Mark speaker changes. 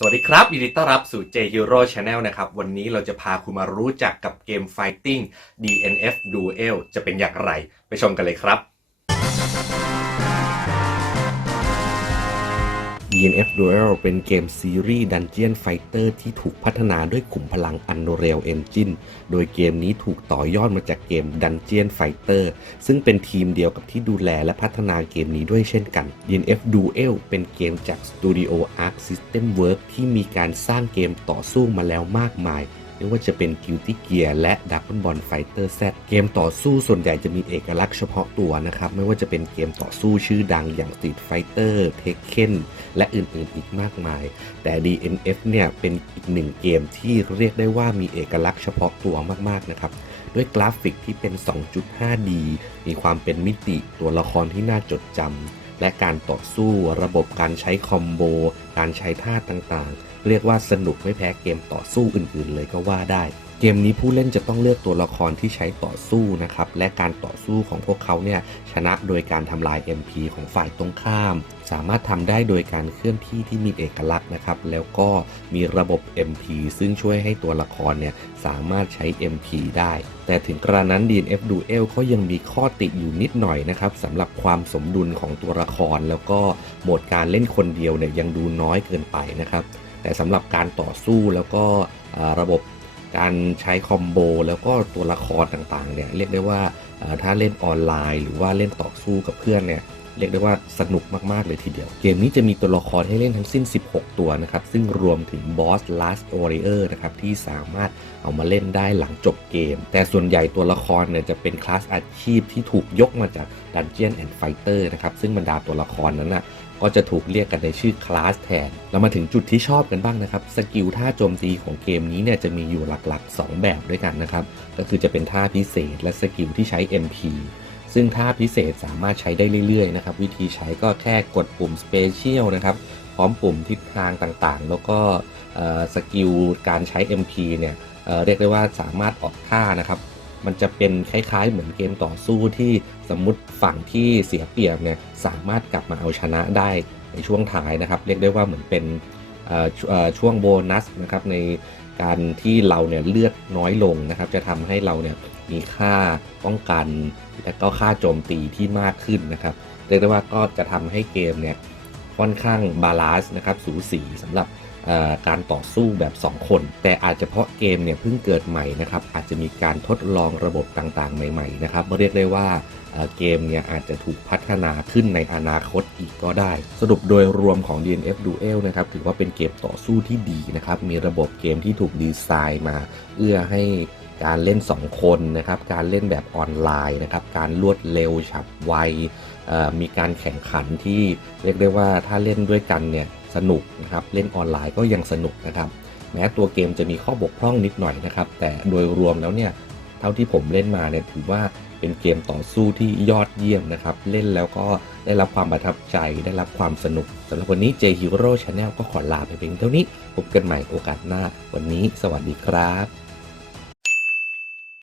Speaker 1: สวัสดีครับยินดีต้อนรับสู่ J Hero Channel นะครับ วันนี้เราจะพาคุณมารู้จักกับเกม Fighting DNF Duel จะเป็นอย่างไร ไปชมกันเลยครับ DNF Duel เป็นเกมซีรีส์ Dungeon Fighter ที่ถูกพัฒนาด้วยขุมพลัง Unreal Engine โดยเกมนี้ถูกต่อยอดมาจากเกม Dungeon Fighter ซึ่งเป็นทีมเดียวกับที่ดูแลและพัฒนาเกมนี้ด้วยเช่นกัน DNF Duel เป็นเกมจาก Studio Arc System Works ที่มีการสร้างเกมต่อสู้มาแล้วมากมาย ไม่ว่าจะเป็น Guilty Gear และ Dragon Ball Fighter Z เกมต่อสู้ส่วนใหญ่จะมีเอกลักษณ์เฉพาะตัวนะครับ ไม่ว่าจะเป็นเกมต่อสู้ชื่อดังอย่าง Street Fighter Tekken และอื่นๆอีกมากมาย แต่ DNF เนี่ยเป็นอีกหนึ่งเกมที่เรียกได้ว่ามีเอกลักษณ์เฉพาะตัวมากๆนะครับด้วยกราฟิกที่เป็น 2.5D มีความเป็นมิติตัวละครที่น่าจดจำและการต่อสู้ระบบการใช้คอมโบ การใช้ท่าต่างๆ เรียกว่าสนุกไม่แพ้เกมต่อสู้อื่นๆ เลยก็ว่าได้ เกมนี้ผู้เล่นจะต้องเลือกตัวละครที่ใช้ต่อสู้นะครับ และการต่อสู้ของพวกเขาเนี่ยชนะโดยการทำลาย MP ของฝ่ายตรงข้าม สามารถทำได้โดยการเคลื่อนที่ที่มีเอกลักษณ์นะครับ แล้วก็มีระบบ MP ซึ่งช่วยให้ตัวละครเนี่ยสามารถใช้ MP ได้ แต่ถึงกระนั้น DNF Duel ก็ยังมีข้อติอยู่นิดหน่อยนะครับสำหรับความสมดุลของตัวละคร แล้วก็โหมดการเล่นคนเดียวเนี่ยยังดูน้อยเกินไปนะครับ แต่สำหรับการต่อสู้แล้วก็ระบบการใช้คอมโบแล้วก็ตัวละครต่างๆเนี่ยเรียกได้ว่าถ้าเล่นออนไลน์ หรือว่าเล่นต่อสู้กับเพื่อนเนี่ย เรียกได้ว่าสนุกมาก ๆ เลยทีเดียว เกมนี้จะมีตัวละครให้เล่นทั้งสิ้น 16 ตัวนะครับ ซึ่งรวมถึงบอส Last Warrior นะครับ ที่สามารถเอามาเล่นได้หลังจบเกม แต่ส่วนใหญ่ตัวละครเนี่ยจะเป็นคลาสอาชีพที่ถูกยกมาจาก Dungeon and Fighter นะครับ ซึ่งบรรดาตัวละครนั้นน่ะก็จะถูกเรียกกันในชื่อคลาสแทน เรามาถึงจุดที่ชอบกันบ้างนะครับ สกิลท่าโจมตีของเกมนี้เนี่ยจะมีอยู่หลักๆ 2 แบบด้วยกันนะครับ ก็คือจะเป็นท่าพิเศษและสกิลที่ใช้ MP ซึ่งท่าพิเศษสามารถใช้ได้เรื่อยๆนะครับ วิธีใช้ก็แค่กดปุ่ม Special นะครับ พร้อมปุ่มทิศทางต่างๆ แล้วก็สกิลการใช้ MP เนี่ยเเรียกได้ว่าสามารถออกท่านะครับมันจะเป็นคล้ายๆ เหมือนเกมต่อสู้ที่สมมติฝั่งที่เสียเปรียบเนี่ยสามารถกลับมาเอาชนะได้ในช่วงท้ายนะครับ เรียกได้ว่าเหมือนเป็น ชเอ่อช่วงโบนัสนะครับในการที่เราเนี่ยเลือดน้อยลงนะครับ จะทำให้เราเนี่ยมีค่าป้องกัน และก็ค่าโจมตีที่มากขึ้นนะครับเรียกได้ว่าก็จะทำให้เกมเนี่ยค่อนข้างบาลานซ์นะครับสูสีสำหรับ การต่อสู้แบบ 2 คน แต่อาจจะเพราะเกมเนี่ยเพิ่งเกิดใหม่นะครับอาจจะมีการทดลองระบบต่างๆ ใหม่ๆนะครับเรียกได้ว่าเกมเนี่ยอาจจะถูกพัฒนาขึ้นในอนาคตอีกก็ได้ สรุปโดยรวมของ DNF Duel นะครับถือว่าเป็นเกมต่อสู้ที่ดีนะครับมีระบบเกมที่ถูกดีไซน์มา เอื้อให้การเล่น 2 คนนะครับการเล่นแบบออนไลน์นะครับการรวดเร็วฉับไวมีการแข่งขันที่เรียกได้ว่าถ้าเล่นด้วยกันเนี่ย สนุกนะครับเล่นออนไลน์ก็ยังสนุกนะครับแม้ตัวเกมจะมีข้อบกพร่องนิดหน่อยนะครับแต่โดยรวมแล้วเนี่ยเท่าที่ผมเล่นมาเนี่ยถือว่าเป็นเกมต่อสู้ที่ยอดเยี่ยมนะครับ เล่นแล้วก็ได้รับความประทับใจได้รับความสนุกสำหรับวันนี้ J Hero Channel ก็ขอลาไปเพียงเท่านี้พบกันใหม่โอกาสหน้า วันนี้สวัสดีครับ